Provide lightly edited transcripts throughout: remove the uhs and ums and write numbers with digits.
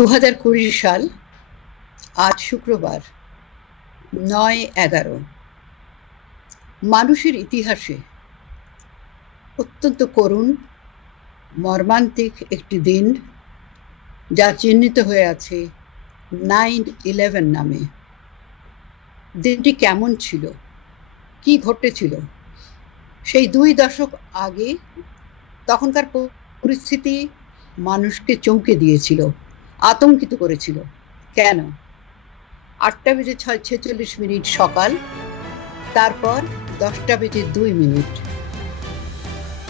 2020 সাল আজ শুক্রবার 9/11 মানুষের ইতিহাসে অত্যন্ত করুণ মর্মান্তিক একটি দিন যা চিহ্নিত হয়ে আছে 9/11 নামে। দিনটি কেমন ছিল, কি ঘটেছিল সেই 2 দশক আগে? তখনকার পরিস্থিতি মানুষকে চমকে দিয়েছিল, আতঙ্কিত করেছিল। কেন? 8:46 সকাল, তারপর 10:02।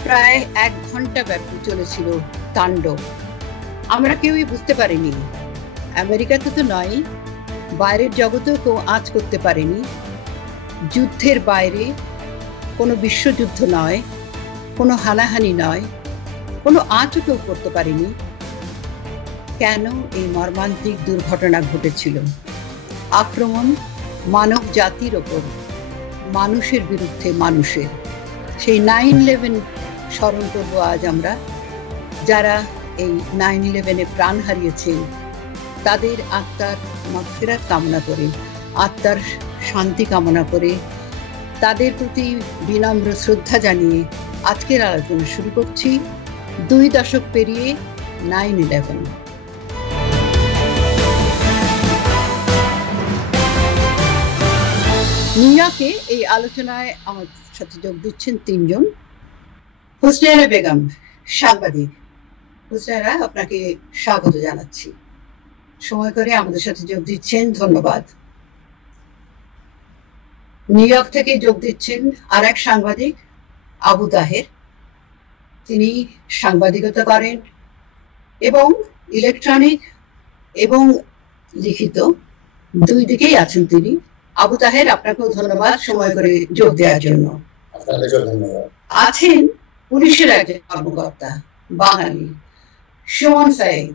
প্রায় 1 ঘন্টা ব্যাপী চলেছিল তাণ্ডব। আমরা কেউই বুঝতে পারিনি। আমেরিকাতে তো নয়, বাইরের জগতেও কেউ আঁচ করতে পারেনি। যুদ্ধের বাইরে কোনো বিশ্বযুদ্ধ নয়, কোনো হানাহানি নয়, কোনো আঁচও কেউ করতে পারেনি। কেন এই মর্মান্তিক দুর্ঘটনা ঘটেছিল? আক্রমণ মানব জাতির ওপর, মানুষের বিরুদ্ধে মানুষের। সেই 9/11 স্মরণ করবো আজ আমরা। যারা এই 9/11-এ প্রাণ হারিয়েছেন তাদের আত্মার মাগফিরাত কামনা করে, আত্মার শান্তি কামনা করে, তাদের প্রতি বিনম্র শ্রদ্ধা জানিয়ে আজকের আলোচনা শুরু করছি। 2 দশক পেরিয়ে 9/11। নিউ ইয়র্কে এই আলোচনায় আমার সাথে যোগ দিচ্ছেন 3 জন। হুসনাইনা বেগম, সাংবাদিক। হুসনাইনা, আপনাকে স্বাগত জানাচ্ছি। সময় করে আমাদের সাথে যোগ দিচ্ছেন, ধন্যবাদ। নিউ ইয়র্ক থেকে যোগ দিচ্ছেন আর এক সাংবাদিক, আবু তাহের। তিনি সাংবাদিকতা করেন এবং ইলেকট্রনিক এবং লিখিত 2 দিকেই আছেন তিনি। আবু তাহের, আপনাকেও ধন্যবাদ সময় করে যোগ দেওয়ার জন্য। আছেন পুলিশের একজন কর্মকর্তা, বাঙালি, সুমন সাইদ।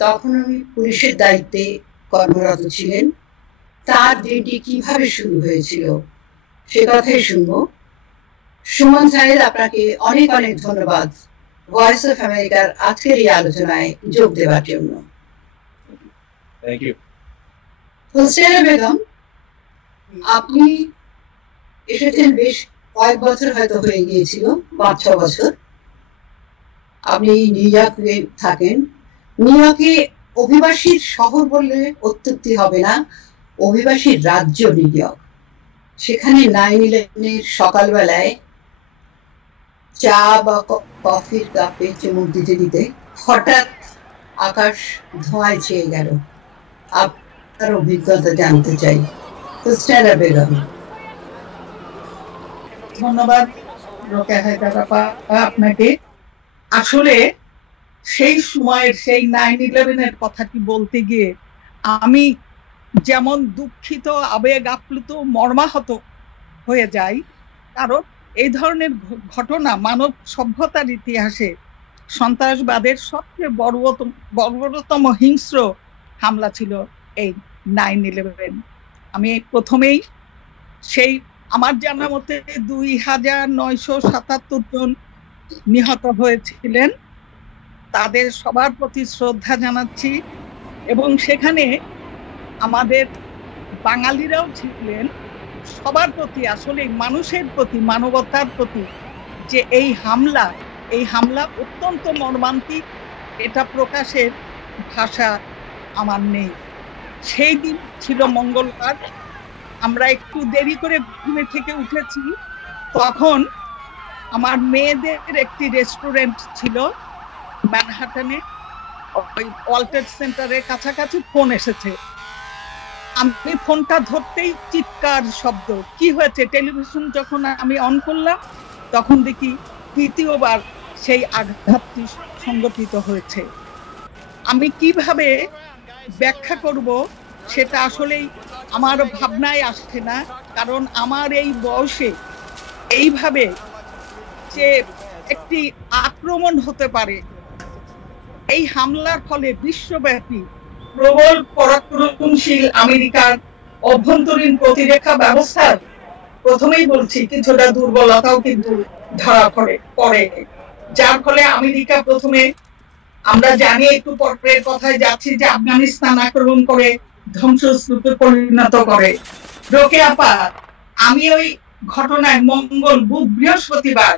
তখন উনি পুলিশের দায়িত্বে কর্মরত ছিলেন। তার দিনটি কিভাবে শুরু হয়েছিল সে কথাই শুনবো। সুমন সাইদ, আপনাকে অনেক অনেক ধন্যবাদ ভয়েস অফ আমেরিকার আজকের এই আলোচনায় যোগ দেওয়ার জন্য। Thank you. হুসনাইনা বেগম, আপনি এসেছেন বেশ কয়েক বছর, হয়তো হয়ে গিয়েছিল 5-6 বছর। আপনি নিউ ইয়র্কে থাকেন। নিউ ইয়র্কে অভিবাসীর শহর বললে অত্যুক্তি হবে না, অভিবাসীর রাজ্য নিউ ইয়র্ক। সেখানে 9/11-এর সকালবেলায় চা বা কফির কাপে চুমুক দিতে দিতে হঠাৎ আকাশ ধোঁয়ায় ছেয়ে গেল। আপনার অভিজ্ঞতা জানতে চাই, হুসনাইনা বেগম। ধন্যবাদ রোকেয়া হায়দার আপা আপনাকে। আসলে সেই সময়ের সেই 9/11-এর কথাটি বলতে গিয়ে আমি যেমন দুঃখিত, আবেগ আপ্লুত, মর্মাহত হয়ে যাই, কারণ এই ধরনের ঘটনা মানব সভ্যতার ইতিহাসে সন্ত্রাসবাদের সবচেয়ে বর্বরতম হিংস্র হামলা ছিল এই 9/11। আমি প্রথমেই সেই আমার জানা মতে 2977 জন নিহত হয়েছিলেন, তাদের সবার প্রতি শ্রদ্ধা জানাচ্ছি। এবং সেখানে আমাদের বাঙালিরাও ছিলেন। সবার প্রতি, আসলে মানুষের প্রতি, মানবতার প্রতি যে এই হামলা অত্যন্ত মর্মান্তিক, এটা প্রকাশের ভাষা আমার নেই। সেই দিন ছিল মঙ্গলবার। আমরা একটু দেরি করে ঘুমে থেকে উঠেছি। তখন আমার মেয়েদের একটি রেস্টুরেন্ট ছিল ম্যানহাটনে, ওই ওয়ার্ল্ড সেন্টারের কাছাকাছি। ফোন এসেছে। আমি ফোনটা ধরতেই চিৎকার শব্দ। কি হয়েছে? টেলিভিশন যখন আমি অন করলাম তখন দেখি 3য়বার সেই আঘাতটি সংঘটিত হয়েছে। আমি কিভাবে ব্যাখ্যা করব সেটা আসলেই আমার ভাবনায় আসছে না, কারণ আমার এই বয়সে এইভাবে যে একটি আক্রমণ হতে পারে, এই হামলার ফলে বিশ্বব্যাপী প্রবল পরাক্রমশীল আমেরিকার অভ্যন্তরীণ প্রতিরক্ষা ব্যবস্থার, প্রথমেই বলছি, কিছুটা দুর্বলতাও কিন্তু ধরা পড়ে, যার ফলে আমেরিকা প্রথমে আমরা জানি একটু পরের কথায় যাচ্ছি যে আফগানিস্তান আক্রমণ করে ধ্বংসস্তূপে পরিণত করে। রোকেয়া আপা, আমি ওই ঘটনায় মঙ্গল, বুধ, বৃহস্পতিবার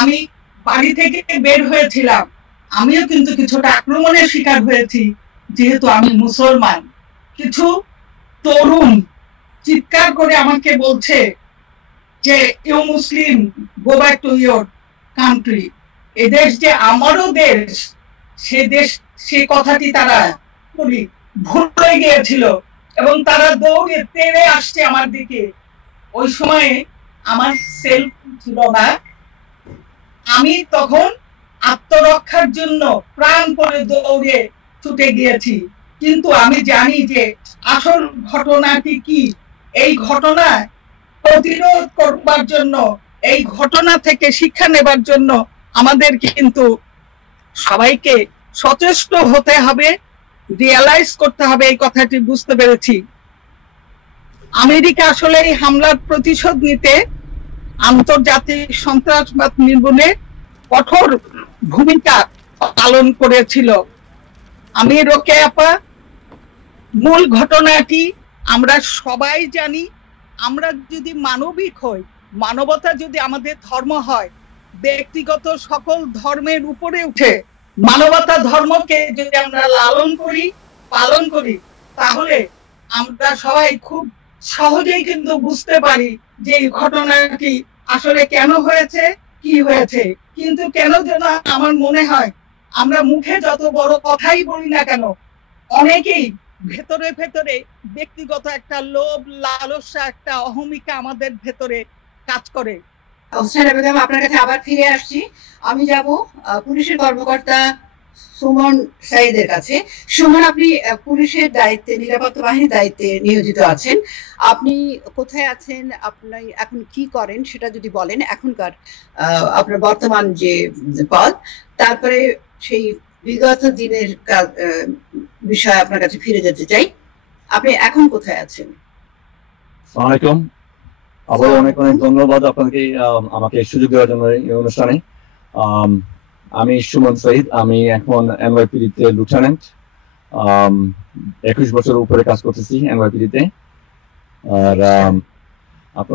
আমি বাড়ি থেকে বের হয়েছিলাম। আমিও কিন্তু কিছুটা আক্রমণের শিকার হয়েছি, যেহেতু আমি মুসলমান। কিছু তরুণ চিৎকার করে আমাকে বলছে যে you Muslim, go back to your country. এদেশ যে আমারও দেশ, সে দেশ, সে কথাটি তারা ভুলে গিয়েছিল এবং তারা দৌড়ে তেড়ে আসছে আমার দিকে। ওই সময়ে আমার সেল ছিল না। আমি তখন আত্মরক্ষার জন্য প্রাণ করে দৌড়ে ছুটে গিয়েছি, কিন্তু আমি জানি যে আসল ঘটনাটি কি। এই ঘটনা প্রতিরোধ করবার জন্য, এই ঘটনা থেকে শিক্ষা নেবার জন্য আমাদের কিন্তু সবাইকে সচেষ্ট হতে হবে, রিয়ালাইজ করতে হবে। এই কথাটি বুঝতে পেরেছি। আমেরিকা আসলে এই হামলার প্রতিশোধ নিতে আন্তর্জাতিক সন্ত্রাসবাদ নির্মূলে কঠোর ভূমিকা পালন করেছিল। আমি রোকেয়া আপা, মূল ঘটনাটি আমরা সবাই জানি। আমরা যদি মানবিক হই, মানবতা যদি আমাদের ধর্ম হয়, ব্যক্তিগত সকল ধর্মের উপরে উঠে মানবতা ধর্মকে যদি আমরা লালন করি, পালন করি, তাহলে আমরা সবাই খুব সহজেই কিন্তু বুঝতে পারি যে এই ঘটনাটি আসলে কেন হয়েছে, কি হয়েছে। কিন্তু কেন যেন আমার মনে হয় আমরা মুখে যত বড় কথাই বলি না কেন, অনেকেই ভেতরে ভেতরে ব্যক্তিগত একটা লোভ, লালসা, একটা অহমিকা আমাদের ভেতরে কাজ করে। আপনার কাছে আবার ফিরে আসছি। আমি যাব পুলিশের কর্মকর্তা সুমন সাইদের কাছে। সুমন, আপনি পুলিশের দায়িত্বে, নিরাপত্তা বাহিনীর দায়িত্বে নিয়োজিত আছেন। আপনি কোথায় আছেন, আপনি এখন কি করেন সেটা যদি বলেন, এখনকার আপনার বর্তমান যে পদ, তারপরে সেই বিগত দিনের বিষয়ে আপনার কাছে ফিরে যেতে চাই। আপনি এখন কোথায় আছেন? আসসালামু আলাইকুম। আবার অনেক অনেক ধন্যবাদ আপনাকে আমাকে সুযোগ দেওয়ার জন্য এই অনুষ্ঠানে। আমি সুমন সাইদ, আমি এখন এনওয়াইপিডি তে লিউটেন্যান্ট। 21 বছরের উপরে কাজ করতেছি এনওয়াইপিডি তে। আর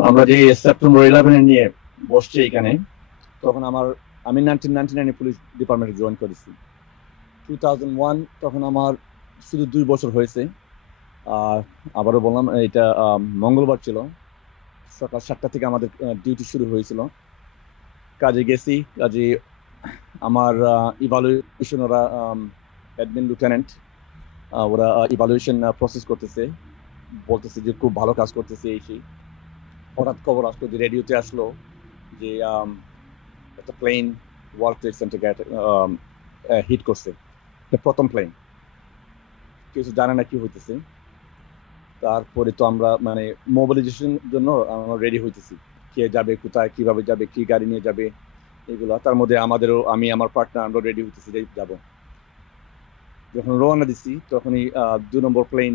আমরা যে সেপ্টেম্বর 11 নিয়ে বসছি এখানে, তখন আমি 1999 পুলিশ ডিপার্টমেন্টে জয়েন করেছি। 2001 তখন আমার শুধু 2 বছর হয়েছে। আবারও বললাম, এটা মঙ্গলবার ছিল, সকাল 7টা থেকে আমাদের ডিউটি শুরু হয়েছিল। কাজে গেছি, কাজে আমার ইভালুয়েশন, ওরা অ্যাডমিন লিউটেন্যান্ট, ওরা ইভালুয়েশন প্রসেস করতেছে, বলতেছে যে খুব ভালো কাজ করতেছে। এই সেই হঠাৎ খবর আসলো, যে রেডিওতে আসলো যে একটা প্লেন ওয়ার্ল্ড ট্রেড সেন্টারকে হিট করছে, প্রথম প্লেন। কিছু জানে না কি হইতেছে। তারপরে তো আমরা মানে মোবিলাইজেশন জন্য আমরা রেডি হইতেছি, কে যাবে কোথায়, কিভাবে যাবে, কি গাড়ি নিয়ে যাবে, এগুলো। তার মধ্যে আমাদেরও, আমি আমার পার্টনার, আমরা রেডি হইতেছি যে যাব। যখন রওনা দিছি, তখনই 2 নম্বর প্লেন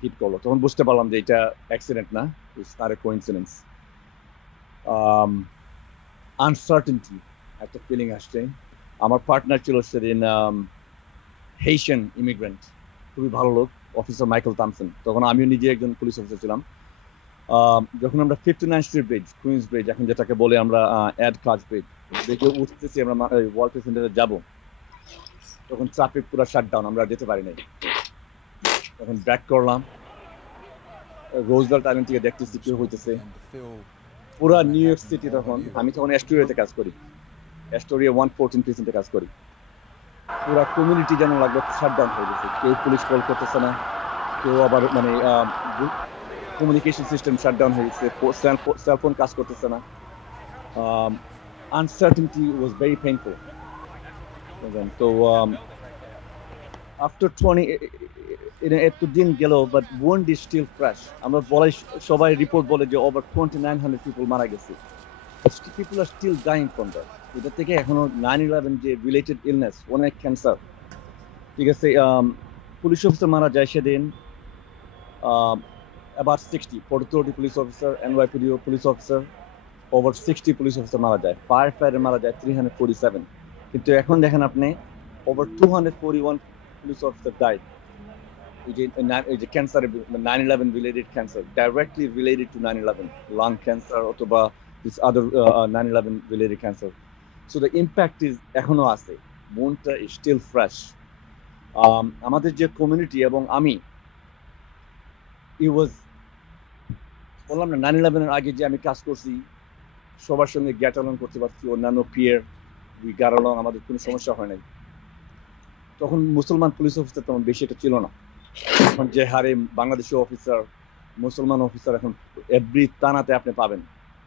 হিট করলো। তখন বুঝতে পারলাম যে এটা অ্যাক্সিডেন্ট না, it's not a coincidence. Uncertainty একটা ফিলিং আসছে। আমার পার্টনার ছিল সেদিন হেইশিয়ান ইমিগ্রেন্ট, খুবই ভালো লোক, অফিসার মাইকেল থমসন। তখন আমিও নিজে একজন পুলিশ অফিসার ছিলাম। যখন আমরা 59 স্ট্রিট ব্রিজ, কুইন্স ব্রিজ এখন যেটাকে বলে আমরা অ্যাড ক্লাস ব্রিজ, দেখে উঠতেছি আমরা ওয়ার্ল্ড ট্রেড সেন্টারে যাবো, তখন ট্রাফিক পুরো শাটডাউন, আমরা যেতে পারি নাই। তখন ব্যাক করলাম, রোজভেল্ট আইল্যান্ড থেকে দেখতেছি কি হইতেছে। পুরা নিউ ইয়র্ক সিটি, তখন আমি অ্যাস্টোরিয়াতে কাজ করি, অ্যাস্টোরিয়া 114 প্রিসেন্টে কাজ করি। পুরা কমিউনিটি যেন লাগবে শাটডাউন হয়ে গেছে, কেউ পুলিশ কল করতেছে না, কেউ আবার মানে কমিউনিকেশন সিস্টেম শাটডাউন হয়ে গেছে, সেলফোন কাজ করতেছে না। Uncertainty was very painful. তো আফটার 20 এতদিন গেল, but wound is still fresh. আমরা বলে, সবাই রিপোর্ট বলে যে ওভার 2900 পিপল মারা গেছে। People are still dying from that. এটা থেকে এখনো 9/11 যে রিলেটেড ইলনেস, অনেক ক্যান্সার, ঠিক আছে। পুলিশ অফিসার মারা যায় সেদিন about 60, 40 police officer, NYPD police officer, over 60 police officer মারা যায়। ফায়ার ফায়ারে মারা যায় 347। কিন্তু এখন দেখেন আপনি over 241 police officers died. It's a cancer, 9/11 related cancer, directly related to 9/11, lung cancer, অথবা this other 9/11 related cancer. So the impact is এখনো আছে, মনটা is still fresh. আমাদের যে কমিউনিটি এবং আমি, it was, বললাম না 9/11 এর আগে যে আমি কাজ করছি, সবার সঙ্গে গেট অ্যালং করতে পারছি, অন্যান্য পিয়ার উই গেট অ্যালং, আমাদের কোনো সমস্যা হয় নাই। তখন মুসলমান পুলিশ অফিসার তেমন বেশি এটা ছিল না। এখন যে হারে বাংলাদেশি অফিসার, মুসলমান অফিসার এখন এভরি থানাতে আপনি পাবেন,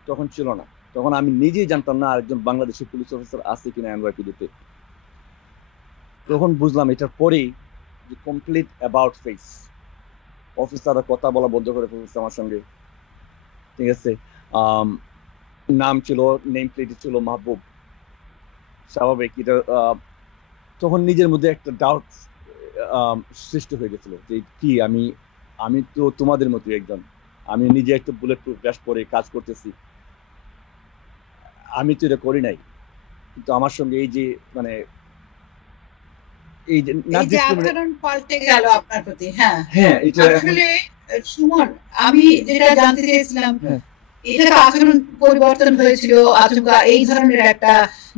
তখন ছিল না। তখন আমি নিজেই জানতাম না আরেকজন বাংলাদেশি পুলিশ অফিসার আছে কিনা এনওয়াইপিডিতে। তখন বুঝলাম এটার পরেই যে কমপ্লিট অ্যাবাউট ফেস, অফিসাররা কথা বলা বন্ধ করে ফেলছে আমার সঙ্গে, ঠিক আছে। নাম ছিল, নেম প্লেটে ছিল মাহবুব, স্বাভাবিক। এটা তখন নিজের মধ্যে একটা ডাউট সৃষ্টি হয়ে গেছিল যে কি আমি তো তোমাদের মতো একজন, আমি নিজে একটা বুলেট প্রুফ ভেস্ট পরে কাজ করতেছি, আমি তো এটা করি নাই, কিন্তু আমার সঙ্গে এই যে মানে এই যে আচরণ পাল্টে গেল আপনার প্রতি। হ্যাঁ হ্যাঁ, এটা আসলে সুমন, আমি যেটা জানতে চেয়েছিলাম, এটা তো আচরণ পরিবর্তন হয়েছিল, আচমকা এই ধরনের একটা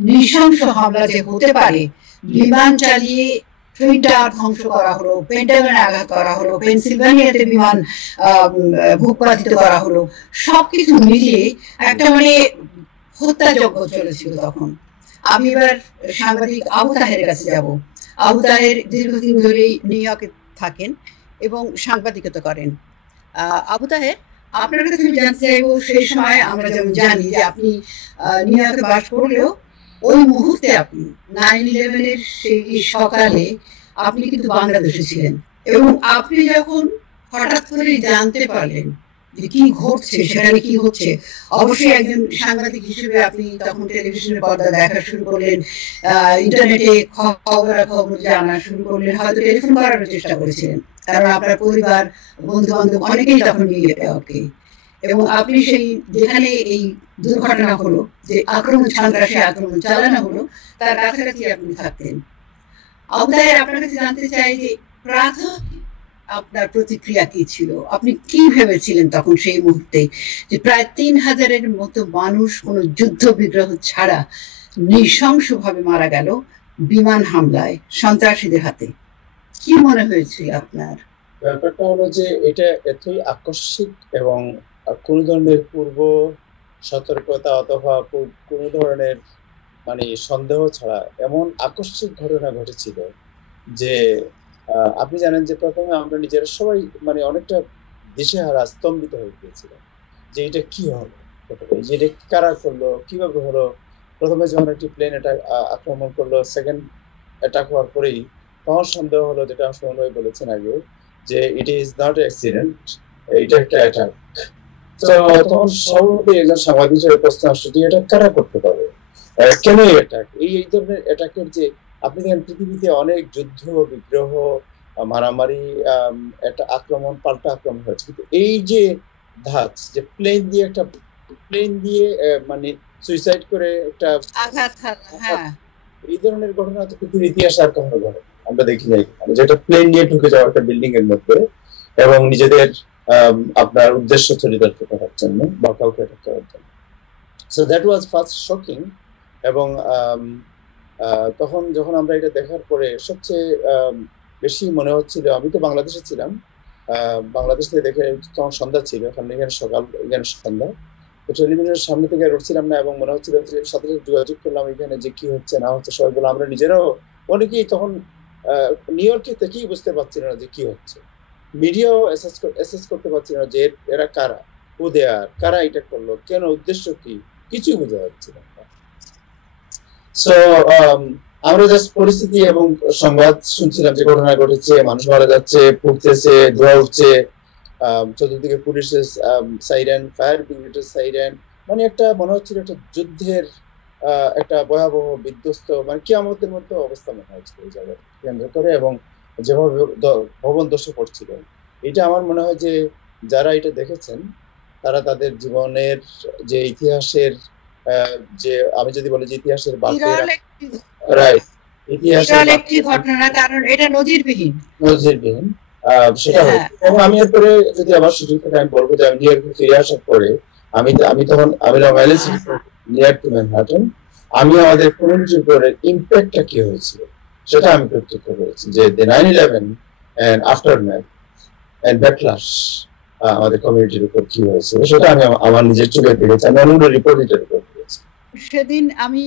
নৃশংস হামলা যে হতে পারে, বিমান চালিয়ে টুইন টাওয়ার ধ্বংস করা হলো, পেন্টাগনে আঘাত করা হলো, পেনসিলভানিয়াতে বিমান ভূপাতিত করা হলো, সবকিছু মিলিয়ে একটা মানে হত্যাযজ্ঞ চলেছিল তখন। আমি এবার সাংবাদিক আবু তাহেরের কাছে যাব। আবু তাহের দীর্ঘদিন ধরেই নিউ ইয়র্কে থাকেন এবং সাংবাদিকতা করেন। আবু তাহের, আপনার কাছে আমি জানতে চাইবো, সেই সময় আমরা যেমন জানি যে আপনি নিউ ইয়র্কে বাস করলেও ওই মুহূর্তে আপনি 9/11 এর সেই সকালে আপনি কিন্তু বাংলাদেশে ছিলেন, এবং আপনি যখন হঠাৎ করে জানতে পারলেন যে কি ঘটছে, সেখানে কি হচ্ছে, অবশ্যই একজন সাংবাদিক হিসেবে আপনি তখন টেলিভিশনের পর্দা দেখা শুরু করলেন, ইন্টারনেটে খবর জানা শুরু করলেন, হয়তো টেলিফোন করার চেষ্টা করেছিলেন, কারণ আপনার পরিবার, বন্ধু বান্ধব অনেকেই তখন নিয়ে ওকে, এবং আপনি সেই যেখানে এই দুর্ঘটনা হলো, যে আক্রমণ, সন্ত্রাসী আক্রমণ চালানো হলো, তার কাছাকাছি আপনি থাকতেন। আবু তাহের, আপনার কাছে জানতে চাই যে প্রাথমিক আপনার প্রতিক্রিয়া কি ছিল? আপনি কি ভেবেছিলেন তখন সেই মুহূর্তে যে প্রায় 3000-এর মতো মানুষ কোনো যুদ্ধ বিগ্রহ ছাড়া নৃশংসভাবে মারা গেল বিমান হামলায়, সন্ত্রাসীদের হাতে? কি মনে হয়েছিল আপনার? ব্যাপারটা হলো যে এটা এতই আকস্মিক এবং কোন ধরনের পূর্ব সতর্কতা অথবা কোন ধরনের মানে সন্দেহ ছাড়া এমন আকস্মিক ঘটনা ঘটেছিল যে আপনি জানেন যে প্রথমে আমরা নিজেরা সবাই মানে অনেকটা দিশেহারা, স্তম্ভিত হয়ে গিয়েছিলাম যে এটা কি হলো, যে এটা কারা করলো, কিভাবে হলো। প্রথমে যখন একটি প্লেন আক্রমণ করলো, সেকেন্ড অ্যাটাক হওয়ার পরেই তখন সন্দেহ হলো, যেটা সুমন ভাই বলেছেন আগে, যে ইট ইজ নট অ্যাক্সিডেন্ট, এটা একটা অ্যাটাক। তো তখন সর্বপ্রথম একজন সাংবাদিক হিসেবে প্রশ্ন আসছে যে এটা কারা করতে পারে, কেন অ্যাটাক? এই ধরনের অ্যাটাকের যে আপনি দেখেন পৃথিবীতে অনেক যুদ্ধ বিগ্রহ, মারামারি, একটা আক্রমণ, পাল্টা আক্রমণ হয়েছে, কিন্তু এই যে ধাঁচ, যে প্লেন দিয়ে মানে সুইসাইড করে একটা আঘাত, এই ধরনের ঘটনা তো পৃথিবীর ইতিহাসে আর কখনো ঘটে আমরা দেখি নাই, যেটা প্লেন নিয়ে ঢুকে যাওয়া একটা বিল্ডিং এর মধ্যে এবং নিজেদের আপনার উদ্দেশ্য চরিতার্থ করার জন্য বা কাউকে অ্যাটাক করার জন্য। So that was first shocking. এবং তখন যখন আমরা এটা দেখার পরে সবচেয়ে বেশি মনে হচ্ছিল, আমি তো বাংলাদেশে ছিলাম, বাংলাদেশ থেকে দেখে তখন সন্ধ্যা ছিল, এখানে সকাল, এখানে সন্ধ্যা, তো টেলিভিশনের সামনে থেকে উঠছিলাম না, এবং মনে হচ্ছিল যে সাথে সাথে যোগাযোগ করলাম এখানে যে কি হচ্ছে না হচ্ছে সবাই বলে, আমরা নিজেরাও অনেকেই তখন নিউ ইয়র্কে থেকেই বুঝতে পারছিল না যে কি হচ্ছে, মিডিয়াও অ্যাসেস করতে পারছিল না যে এরা কারা, হু দে আর, কারা এটা করলো, কেন, উদ্দেশ্য কি, কিছু বোঝা যাচ্ছে না। সো আমরা জাস্ট পরিস্থিতি এবং সংবাদ শুনছিলাম যে ঘটনা ঘটেছে, মানুষ মারা যাচ্ছে, ফুটতেছে, ধোঁয়া উঠছে, চতুর্দিকে পুলিশের সাইরেন, ফায়ার ব্রিগেডের সাইরেন, মানে একটা মনে হচ্ছিল একটা যুদ্ধের একটা ভয়াবহ বিধ্বস্ত, মানে কিয়ামতের মতো অবস্থা মনে হচ্ছিল এই জায়গায় কেন্দ্র করে, এবং যেভাবে ভবন ধসে পড়ছিল। এটা আমার মনে হয় যে যারা এটা দেখেছেন তারা তাদের জীবনের যে ইতিহাসের যে, আমি যদি বলি যে ইতিহাসের বাকি, রাইট, বিশাল একটি ঘটনা, কারণ এটা নজিরবিহীন। সেটা হয়। এবং আমি এরপরে যদি আমার সুযোগ থাকে আমি বলবো যে আমি নিউ ইয়র্কে ফিরে আসার পরে আমি তখন আমি long island near to Manhattan, আমি আমাদের কমিউনিটির উপরে ইম্প্যাক্টটা কি হয়েছিল সেটা আমি প্রত্যক্ষ করেছি, যে 9/11 and aftermath and backlash আমাদের কমিউনিটির উপর কি হয়েছিল সেটা আমি আমার নিজের চোখে দেখেছি। আমি অন্য রিপোর্টের উপর দেখেছি। সেদিন আমি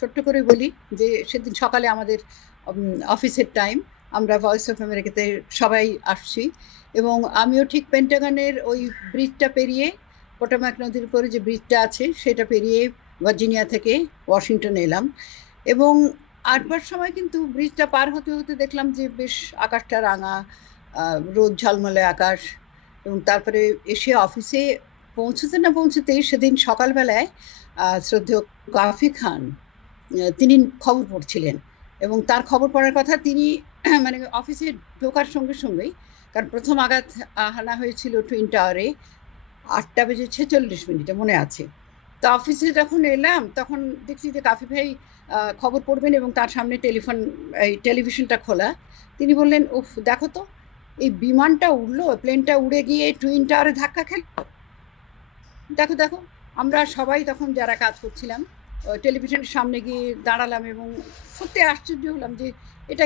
ছোট্ট করে বলি যে সেদিন সকালে আমাদের অফিসের টাইম, আমরা ভয়েস অফ আমেরিকাতে সবাই আসছি, এবং আমিও ঠিক পেন্টাগনের ওই ব্রিজটা পেরিয়ে, পোটোম্যাক নদীর উপরে যে ব্রিজটা আছে সেটা পেরিয়ে ভার্জিনিয়া থেকে ওয়াশিংটনে এলাম। এবং আসবার সময় কিন্তু ব্রিজটা পার হতে হতে দেখলাম যে বেশ আকাশটা রাঙা, রোদ ঝলমলে আকাশ। এবং তারপরে এসে অফিসে পৌঁছতে না পৌঁছতেই সেদিন সকালবেলায় শ্রদ্ধেয় কাফি খান তিনি খবর পড়ছিলেন, এবং তার খবর পড়ার কথা তিনি মানে অফিসে ঢোকার সঙ্গে সঙ্গেই, কারণ প্রথম আঘাত হানা হয়েছিল টুইন টাওয়ারে 8:46 মনে আছে। তো অফিসে যখন এলাম তখন দেখছি যে কাফি ভাই খবর পড়বেন এবং তার সামনে টেলিভিশনটা খোলা। তিনি বললেন, উফ দেখো তো এই বিমানটা উড়লো, প্লেনটা উড়ে গিয়ে টুইন টাওয়ারে ধাক্কা খেল, দেখো দেখো। আমরা সবাই তখন যারা কাজ করছিলাম টেলিভিশনের সামনে গিয়ে দাঁড়ালাম এবং সত্যি আশ্চর্য হলাম যে এটা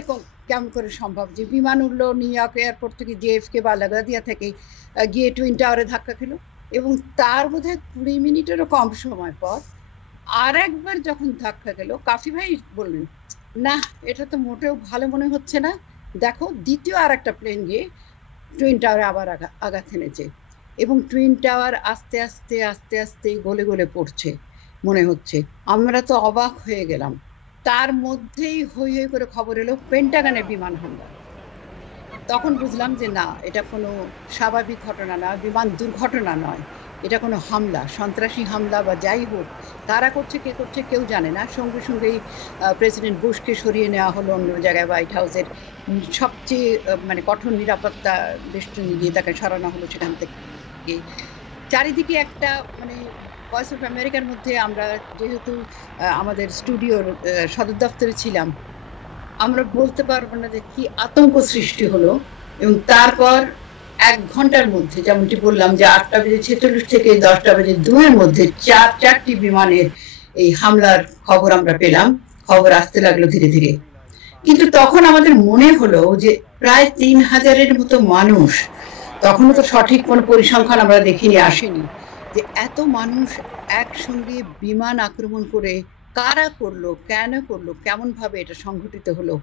কেমন করে সম্ভব যে বিমান উঠলো নিউ ইয়র্ক এয়ারপোর্ট থেকে, জেএফকে বা লাগাদিয়া থেকে গিয়ে টুইন টাওয়ারে ধাক্কা খেলো। এবং তার বোধহয় 20 মিনিটেরও কম সময় পর আর একবার যখন ধাক্কা গেল, কাফি ভাই বললেন, না এটা তো মোটেও ভালো মনে হচ্ছে না, দেখো দ্বিতীয় আর একটা প্লেন গিয়ে টুইন টাওয়ারে আবার আঘাত এনেছে, এবং টুইন টাওয়ার আস্তে আস্তে আস্তে আস্তে গলে গলে পড়ছে মনে হচ্ছে। আমরা তো অবাক হয়ে গেলাম। তার মধ্যেই হই হই করে খবর এলো পেন্টাগনের বিমান হামলা। তখন বুঝলাম যে না, এটা কোনো স্বাভাবিক ঘটনা না, বিমান দুর্ঘটনা নয়, এটা কোনো হামলা, সন্ত্রাসী হামলা বা যাই হোক, কারা করছে কে করছে কেউ জানে না। সঙ্গে সঙ্গেই প্রেসিডেন্ট বুশকে সরিয়ে নেওয়া হলো অন্য জায়গায়, হোয়াইট হাউসের সবচেয়ে মানে কঠোর নিরাপত্তা বেষ্টনী দিয়ে তাকে সরানো হলো সেখান থেকে। চারিদিকে একটা মানে ভয়েস অফ আমেরিকার মধ্যে আমরা যেহেতু আমাদের স্টুডিওর সদর দপ্তরে ছিলাম, আমরা বলতে পারবো না যে কি আতঙ্ক সৃষ্টি হলো। এবং তারপর 1 ঘন্টার মধ্যে, যেমনটি বললাম যে 8:46 থেকে 10:02 মধ্যে চারটি বিমানের এই হামলার খবর আমরা পেলাম। খবর আসতে লাগলো ধীরে ধীরে, কিন্তু তখন আমাদের মনে হলো যে প্রায় 3000-এর মতো মানুষ, তখনও তো সঠিক কোনো পরিসংখ্যান আমরা দেখিনি, আসেনি, যে এত মানুষ একসঙ্গে বিমান আক্রমণ করে কারা করলো, কেন করলো, কেমন ভাবে এটা সংঘটিত হলো।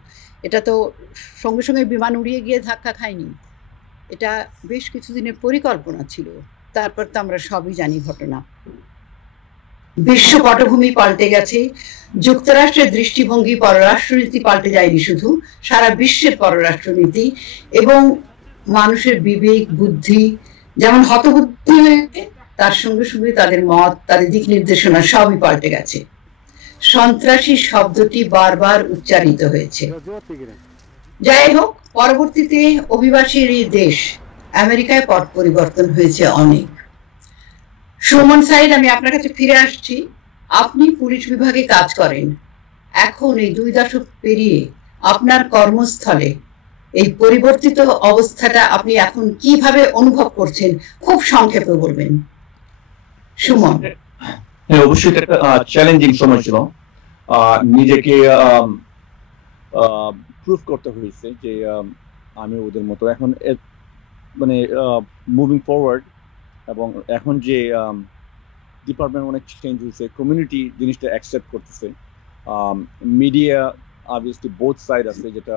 এটা তো সঙ্গে সঙ্গে বিমান উড়িয়ে গিয়ে ধাক্কা খায়নি, এটা বেশ কিছুদিনের পরিকল্পনা ছিল। তারপর তো আমরা সবই জানি ঘটনা। বিশ্ব পটভূমি পাল্টে গেছে, যুক্তরাষ্ট্রের দৃষ্টিভঙ্গি, পররাষ্ট্রনীতি পাল্টে যায়নি শুধু, সারা বিশ্বের পররাষ্ট্রনীতি এবং মানুষের বিবেক বুদ্ধি যেমন হতবুদ্ধি হয়েছে, তার সঙ্গে সঙ্গে তাদের মত, তাদের দিক নির্দেশনা সবই পাল্টে গেছে। সন্ত্রাসী শব্দটি বারবার উচ্চারিত হয়েছে। যাই হোক, পরবর্তীতে অভিবাসীর এই দেশ আমেরিকায় পট পরিবর্তন হয়েছে অনেক। সুমন সাইদ, আমি আপনার কাছে ফিরে আসছি। আপনি পুলিশ বিভাগে কাজ করেন, এখন এই 2 দশক পেরিয়ে আপনার কর্মস্থলে এই পরিবর্তিত অবস্থাটা আপনি এখন কিভাবে অনুভব করছেন, খুব সংক্ষেপে বলবেন। সুমন। হ্যাঁ, অবশ্যই একটা চ্যালেঞ্জিং সময় ছিল। নিজেকে প্রুভ করতে হয়েছে যে আমি ওদের মতো এখন মানে মুভিং ফরওয়ার্ড। এবং এখন যে ডিপার্টমেন্ট অনেক চেঞ্জ হয়েছে, কমিউনিটি জিনিসটা অ্যাকসেপ্ট করতেছে, মিডিয়া অবভিয়াসলি বোথ সাইড আছে, যেটা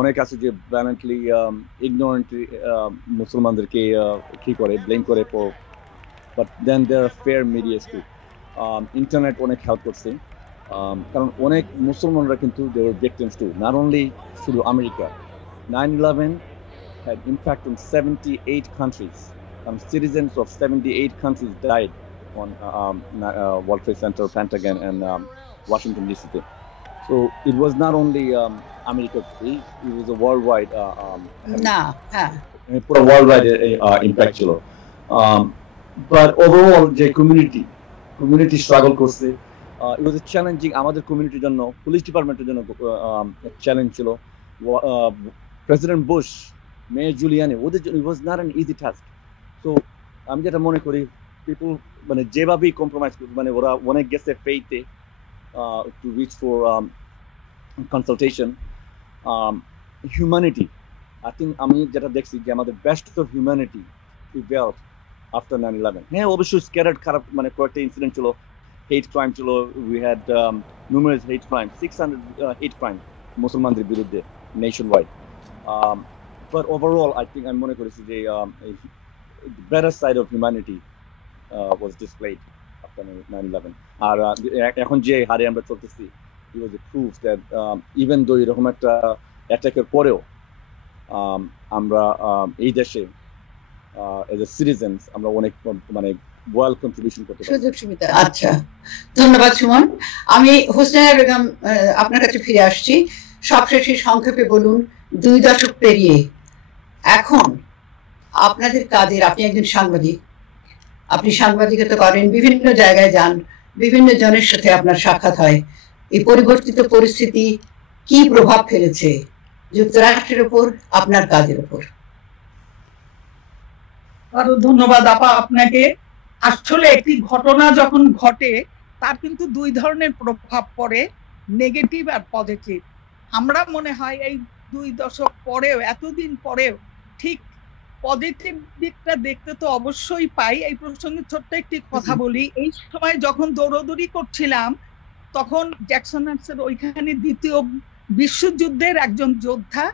অনেক আছে যে ভ্যালেন্টলি ইগনোরেন্টলি মুসলমানদেরকে কি করে ব্লেম করে, but then there are fair medias too. Internet অনেক হেল্প করছে, কারণ অনেক মুসলমানরা কিন্তু they were victims too, not only শুধু America. 9/11 had impact on 78 countries. Citizens of 78 countries died on World Trade Center, Pentagon, and Washington D.C. So it was not only America; it was a worldwide. Worldwide impact chilo. But overall, the community struggle করছে, ইট ওয়াজ challenging আমাদের কমিউনিটির জন্য, police ডিপার্টমেন্টের জন্য challenge ছিল। President Bush, mayor Giuliani, ওদের জন্য it was not an easy task. তো আমি যেটা মনে করি পিপল মানে যেভাবেই কম্প্রোমাইজ মানে ওরা অনেক গেছে ফেইথে to reach for consultation. Humanity, I think আমি যেটা দেখছি যে আমাদের best of humanity prevailed after 9/11। হ্যাঁ, অবশ্যই স্ক্যাটার্ড খারাপ মানে কয়েকটা ইনসিডেন্ট ছিল, hate crime ছিল, we had numerous hate crime, 600 hate crime মুসলমানদের বিরুদ্ধে nationwide, but overall I think আমি মনে করেছি যে the better side of humanity was displayed after 9/11। আর এখন যে হারে আমরা চলতেছি, it was a proof that even though এরকম একটা অ্যাটাকের পরেও আমরা এই দেশে as a citizens আমরা অনেক মানে ওয়েল কন্ট্রিবিউশন করতে পারি। সুযোগ সুবিধা। আচ্ছা, ধন্যবাদ সুমন। আমি হোসনা বেগম আপনার কাছে ফিরে আসছি। সবশেষে সংক্ষেপে বলুন, 2 দশক পেরিয়ে এখন আপনাদের কাজের, আপনি একজন সাংবাদিক, আপনি সাংবাদিকতা করেন, বিভিন্ন জায়গায় যান, বিভিন্ন জনের সাথে আপনার সাক্ষাৎ হয়, এই পরিবর্তিত পরিস্থিতি কি প্রভাব ফেলেছে যুক্তরাষ্ট্রের উপর, আপনার কাজের উপর? আরো ধন্যবাদ আপা আপনাকে। আসলে একটি ঘটনা যখন ঘটে তার কিন্তু 2 ধরনের প্রভাব পড়ে, নেগেটিভ আর পজিটিভ। আমরা মনে হয় এই 2 দশক পরেও, এতদিন পরেও ঠিক পজিটিভ দিকটা দেখতে তো অবশ্যই পাই। এই প্রসঙ্গে ছোট্ট একটি কথা বলি। এই সময় যখন দৌড়দৌড়ি করছিলাম তখন জ্যাকসন হাইটসের ওইখানে দ্বিতীয় বিশ্বযুদ্ধের একজন যোদ্ধা,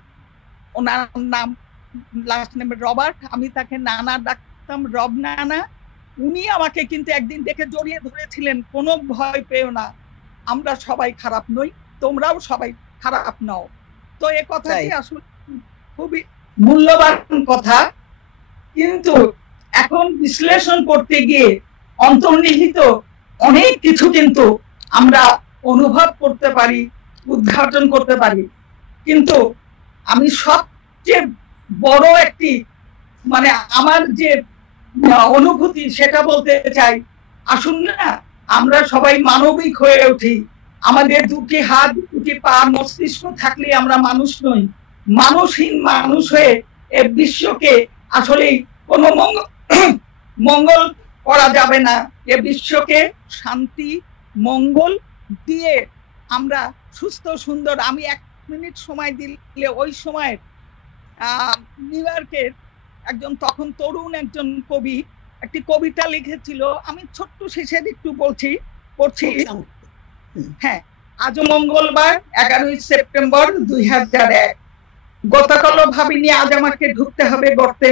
ওনার নাম লাস্ট নেম রবার্ট, আমি তাকে নানা ডাকতাম, রব নানা। উনি আমাকে কিন্তু একদিন দেখে জড়িয়ে ধরেছিলেন, কোনো ভয় পেও না, আমরা সবাই খারাপ নই, তোমরাও সবাই খারাপ নও। তো এই কথাটি আসলে খুবই মূল্যবান কথা। কিন্তু এখন বিশ্লেষণ করতে গিয়ে অন্তর্নিহিত অনেক কিছু কিন্তু আমরা অনুভব করতে পারি, উদ্ঘাটন করতে পারি। কিন্তু আমি সবচেয়ে বড় একটি মানে আমার যে অনুভূতি সেটা বলতে চাই, আসুন না আমরা সবাই মানবিক হয়ে উঠি। আমাদের 2টি হাত, 2টি পা, মস্তিষ্ক থাকলে আমরা মানুষ নই। মানুষহীন মানুষ হয়ে এই বিশ্বকে আসলে কোনো মঙ্গল করা যাবে না। এই বিশ্বকে শান্তি মঙ্গল দিয়ে আমরা সুস্থ সুন্দর, আমি 1 মিনিট সময় দিলে ওই সময় নিউ ইয়র্কের একজন তখন তরুণ একজন কবি একটি কবিতা লিখেছিল, আমি ছোট্ট শেষের একটু পড়ছি। হ্যাঁ, আজ মঙ্গলবার 11 সেপ্টেম্বর 2001, গতকালও ভাবিনি আজ আমাকে ঢুকতে হবে গর্তে,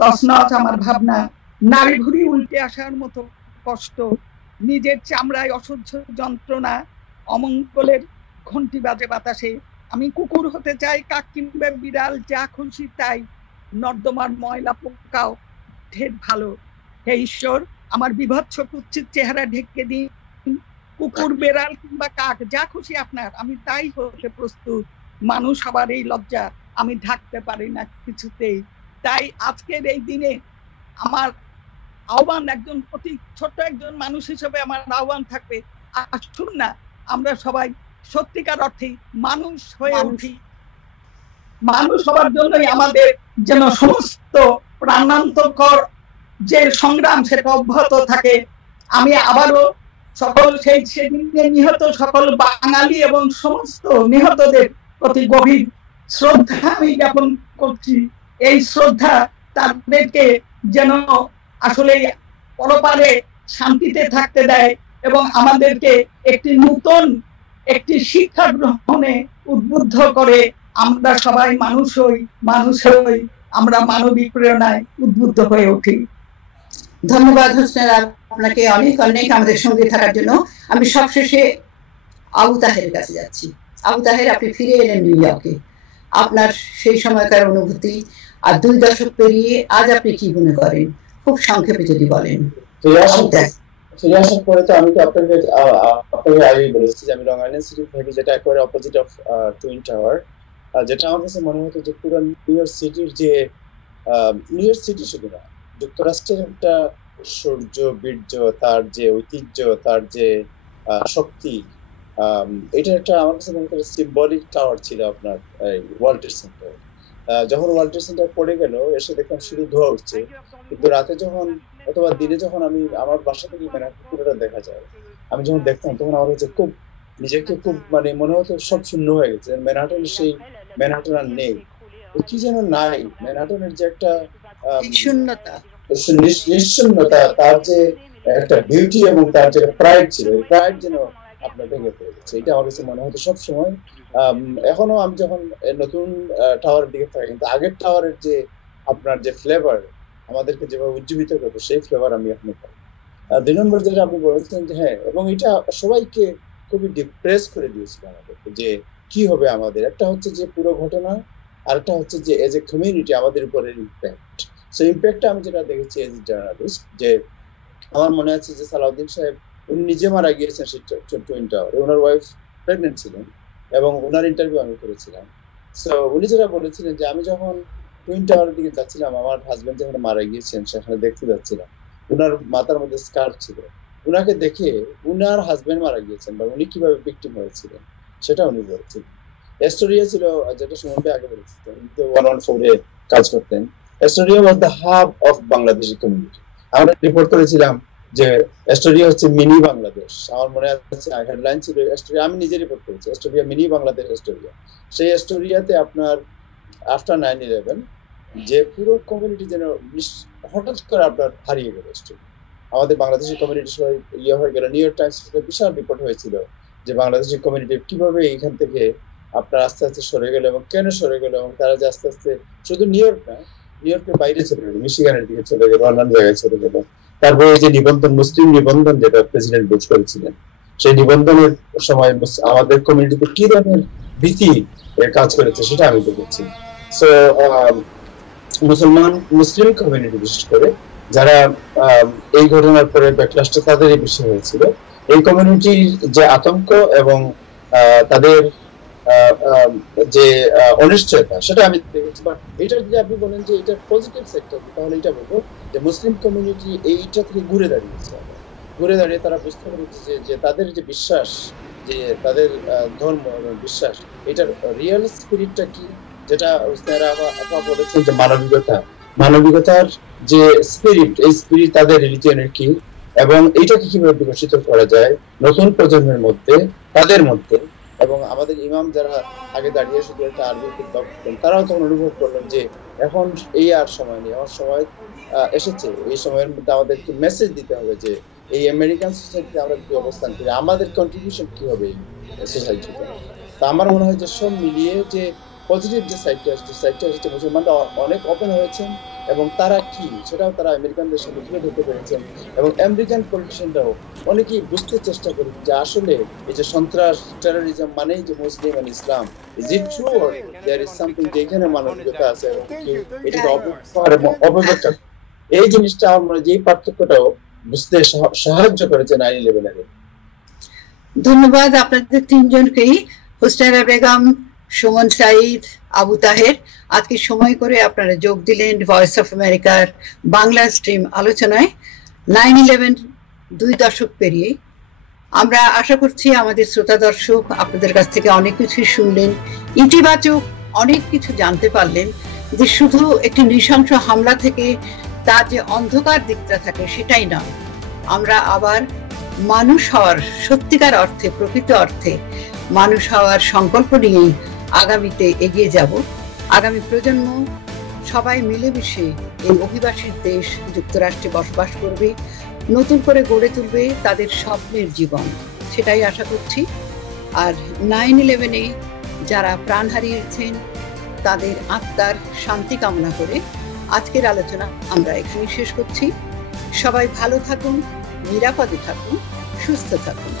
তছনছ আমার ভাবনা, নারী ভুঁড়ি উল্টে আসার মতো কষ্ট, নিজের চামড়ায় অসহ্য যন্ত্রণা, অমঙ্গলের ঘন্টি বাজে বাতাসে, আমি কুকুর হতে চাই, কাক কিংবা বিড়াল, যা খুশি তাই, নর্দমার ময়লা পোকাও ঢের ভালো। হে ঈশ্বর, আমার বিভৎস কুৎসিত চেহারা ঢেকে দিন, কুকুর বেড়াল কিংবা কাক, যা খুশি আপনার, আমি তাই হতে প্রস্তুত। মানুষ হবার এই লজ্জা আমি ঢাকতে পারি না কিছুতেই। তাই আজকের এই দিনে আমার আহ্বান, একজন অতি ছোট্ট একজন মানুষ হিসেবে আমার আহ্বান থাকবে, আসুন না আমরা সবাই সত্যিকার অর্থে মানুষ হয়ে উঠি। মানুষ হওয়ার জন্যই আমাদের যেন সমস্ত প্রাণান্তকর যে সংগ্রাম সেটা অব্যাহত থাকে। আমি আবারও সকল সেদিনে নিহত সকল বাঙালি এবং সমস্ত নিহতদের প্রতি গভীর শ্রদ্ধা আমি জ্ঞাপন করছি। এই শ্রদ্ধা তাদেরকে যেন আসলে পরপারে শান্তিতে থাকতে দেয় এবং আমাদেরকে একটি নতুন একটি শিক্ষা গ্রহণে উদ্বুদ্ধ করে। আমরা সবাই মানুষ হই, আমরা মানবিক প্রেরণায় উদ্বুদ্ধ হয়ে উঠি। ধন্যবাদ হোসনা, আপনাকে অনেক অনেক আমাদের সঙ্গে থাকার জন্য। আমি সবশেষে আবু তাহেরের কাছে যাচ্ছি। আবু তাহের, আপনি ফিরে এলেন নিউ ইয়র্কে, আপনার সেই সময়কার অনুভূতি আর 2 দশক পেরিয়ে আজ আপনি কি মনে করেন, খুব সংক্ষেপে যদি বলেন। ফিরে আসার পরে তো আমি তো আপনাকে আগেই বলেছি যে আমি লং আইল্যান্ড সিটি থাকি, যেটা একেবারে অপোজিট অফ টুইন টাওয়ার। যেটা আমার কাছে মনে হতো যে পুরো নিউ ইয়র্ক সিটির যে নিউ ইয়র্ক সিটি শুধু না, যুক্তরাষ্ট্রের একটা সৌর্য বীর্য, তার যে ঐতিহ্য, তার যে শক্তি, এটা একটা আমার কাছে মনে হয় সিম্বলিক টাওয়ার ছিল আপনার ওয়ার্ল্ড ট্রেড সেন্টার। যখন ওয়ার্ল্ড ট্রেড সেন্টার পড়ে গেল, এসে দেখলাম শুধু ধোঁয়া উঠছে, কিন্তু রাতে যখন অথবা দিনে যখন আমি আমার বাসা থেকে ম্যানহাটন পুরোটা দেখা যায়, আমি যখন দেখতাম তখন আমার হচ্ছে খুব নিজেকে খুব মানে মনে হতো সব শূন্য হয়ে গেছে, ম্যানহাটনের সেই ম্যানহাটন আর নেই, কি যেন নাই, ম্যানহাটনের যে একটা নিশ্চিন্নতা, তার যে একটা বিউটি এবং তার যে প্রাইড ছিল, এই প্রাইড যেন আপনার ভেঙে পড়ে গেছে। এটা আমার কাছে মনে হতো সবসময়। এখনো আমি যখন নতুন টাওয়ারের দিকে থাকি, কিন্তু আগের টাওয়ারের যে আপনার যে ফ্লেভার আমাদেরকে যেভাবে উজ্জীবিত করবে, সেই ফ্লেভার আমি এখনো পাই। 2 নম্বর যেটা আপনি বলেছেন যে হ্যাঁ, এবং এটা সবাইকে খুবই ডিপ্রেস করে দিয়েছিল আমাদেরকে, যে কি হবে আমাদের। একটা হচ্ছে যে পুরো ঘটনা, আর একটা হচ্ছে যে এজ এ কমিউনিটি আমাদের উপরে ইম্প্যাক্ট। সেই ইম্প্যাক্টটা আমি যেটা দেখেছি এজ এ জার্নালিস্ট, যে আমার মনে আছে যে সালাউদ্দিন সাহেব উনি নিজে মারা গিয়েছেন সেই টুইন টাওয়ারে, ওনার ওয়াইফ প্রেগনেন্ট ছিলেন, এবং ওনার ইন্টারভিউ আমি করেছিলাম। সো উনি যেটা বলেছিলেন যে আমি যখন টুইন টাওয়ারের দিকে যাচ্ছিলাম, আমার হাজবেন্ড যেখানে মারা গিয়েছেন সেখানে দেখতে যাচ্ছিলাম, উনার মাথার মধ্যে স্কার্ফ ছিল, উনাকে দেখে উনার হাজবেন্ড মারা গিয়েছেন বা উনি কিভাবে ভিকটিম হয়েছিলেন সেটা উনি বলেছিলেন। এস্টোরিয়া ছিল, যেটা সুমন ভাই আগে বলেছিলেন, 114 এ কাজ করতেন। Astoria was the hub of Bangladeshi community. আমরা রিপোর্ট করেছিলাম যে এস্টোরিয়া হচ্ছে মিনি বাংলাদেশ। আমার মনে আছে হেডলাইন ছিল এস্টোরিয়া, আমি নিজে রিপোর্ট করেছি, এস্টোরিয়া মিনি বাংলাদেশ এস্টোরিয়া। সেই এস্টোরিয়াতে আপনার আফটার 9/11 যে পুরো কমিউনিটি যেন হঠাৎ করে আপনার হারিয়ে গেল। আমাদের বাংলাদেশি কমিউনিটি সবাই ইয়ে হয়ে গেল। নিউ ইয়র্ক টাইমস বিশাল রিপোর্ট হয়েছিল যে বাংলাদেশি কমিউনিটি কিভাবে এইখান থেকে আপনার আস্তে আস্তে সরে গেল এবং কেন সরে গেল, এবং তারা যে আস্তে আস্তে শুধু নিউ ইয়র্ক না, নিউ ইয়র্কের বাইরে চলে গেল, মিশিগানের দিকে চলে গেল, অন্যান্য জায়গায় চলে গেল। তারপরে যে নিবন্ধন, মুসলিম নিবন্ধন যেটা প্রেসিডেন্ট বুশ করেছিলেন, সেই নিবন্ধনের সময় আমাদের কমিউনিটিতে কি ধরনের ভীতি কাজ করেছে সেটা আমি দেখেছি। সো মুসলিম কমিউনিটি বিশেষ করে যারা এই ঘটনার পরে ব্যাকলাশটা তাদেরই বেশি হয়েছিল, এই কমিউনিটির যে আতঙ্ক এবং তাদের যে অনিশ্চয়তা সেটা আমি দেখেছি। বাট এটা যদি আপনি বলেন যে এটা পজিটিভ সেক্টর, তাহলে এটা বলবো যে মুসলিম কমিউনিটি এইটা থেকে ঘুরে দাঁড়িয়ে তারা বুঝতে পেরেছে যে তাদের যে বিশ্বাস, যে তাদের ধর্ম এবং বিশ্বাস, এটার রিয়েল স্পিরিটটা কি, যেটা বলেছেন যে মানবিকতার যে স্পিরিট, এই স্পিরিট তাদের রিলিজিয়নের কি, এবং এইটাকে কিভাবে বিকশিত করা যায় নতুন প্রজন্মের মধ্যে, তাদের মধ্যে। এবং আমাদের ইমাম যারা আগে দাঁড়িয়ে শুধু একটা আরবি খুতবা করতেন, তারাও তখন অনুভব করলেন যে এখন এই আর সময় নেই, আমার সময় এসেছে, এই সময়ের মধ্যে আমাদেরকে মেসেজ দিতে হবে যে এই আমেরিকান সোসাইটিতে আমরা কি অবস্থান করি, আমাদের কন্ট্রিবিউশন কি হবে এই সোসাইটিতে। তো আমার মনে হয় যে সব মিলিয়ে যে পজিটিভ যে সাইডটা হচ্ছে মুসলমানরা অনেক ওপেন হয়েছেন, এবং তারা কি সেটাও তারা আমেরিকানদের সাথে তুলে ধরতে পেরেছেন, এবং আমেরিকান পলিটিশিয়ানরাও অনেকেই বুঝতে চেষ্টা করেন যে আসলে এই যে সন্ত্রাস, টেরোরিজম মানেই যে মুসলিম আর ইসলাম, is it true or there is something যেখানে মানবিকতা আছে এবং এটাকে অপব্যাখ্যা, এই জিনিসটা আমরা যে পার্থক্যটাও বুঝতে সাহায্য করেছে 9/11 এর। ধন্যবাদ আপনাদের তিনজনকেই, হোসনাইরা বেগম, সুমন সাঈদ, আবু তাহের, আজকে সময় করে আপনারা যোগ দিলেন ভয়েস অফ আমেরিকার বাংলা স্ট্রিম আলোচনায় 9/11 2 দশক পেরিয়ে। আমরা আশা করছি আমাদের শ্রোতা দর্শক আপনাদের কাছ থেকে অনেক কিছুই শুনলেন, ইতিবাচক অনেক কিছু জানতে পারলেন, যে শুধু একটি নৃশংস হামলা থেকে তার যে অন্ধকার দিকটা থাকে সেটাই নয়, আমরা আবার মানুষ হওয়ার, সত্যিকার অর্থে প্রকৃত অর্থে মানুষ হওয়ার সংকল্প নিয়েই আগামীতে এগিয়ে যাব। আগামী প্রজন্ম সবাই মিলেমিশে এই অভিবাসীর দেশ যুক্তরাষ্ট্রে বসবাস করবে, নতুন করে গড়ে তুলবে তাদের স্বপ্নের জীবন, সেটাই আশা করছি। আর 9/11-এ যারা প্রাণ হারিয়েছেন তাদের আত্মার শান্তি কামনা করে আজকের আলোচনা আমরা এখানেই শেষ করছি। সবাই ভালো থাকুন, নিরাপদে থাকুন, সুস্থ থাকুন।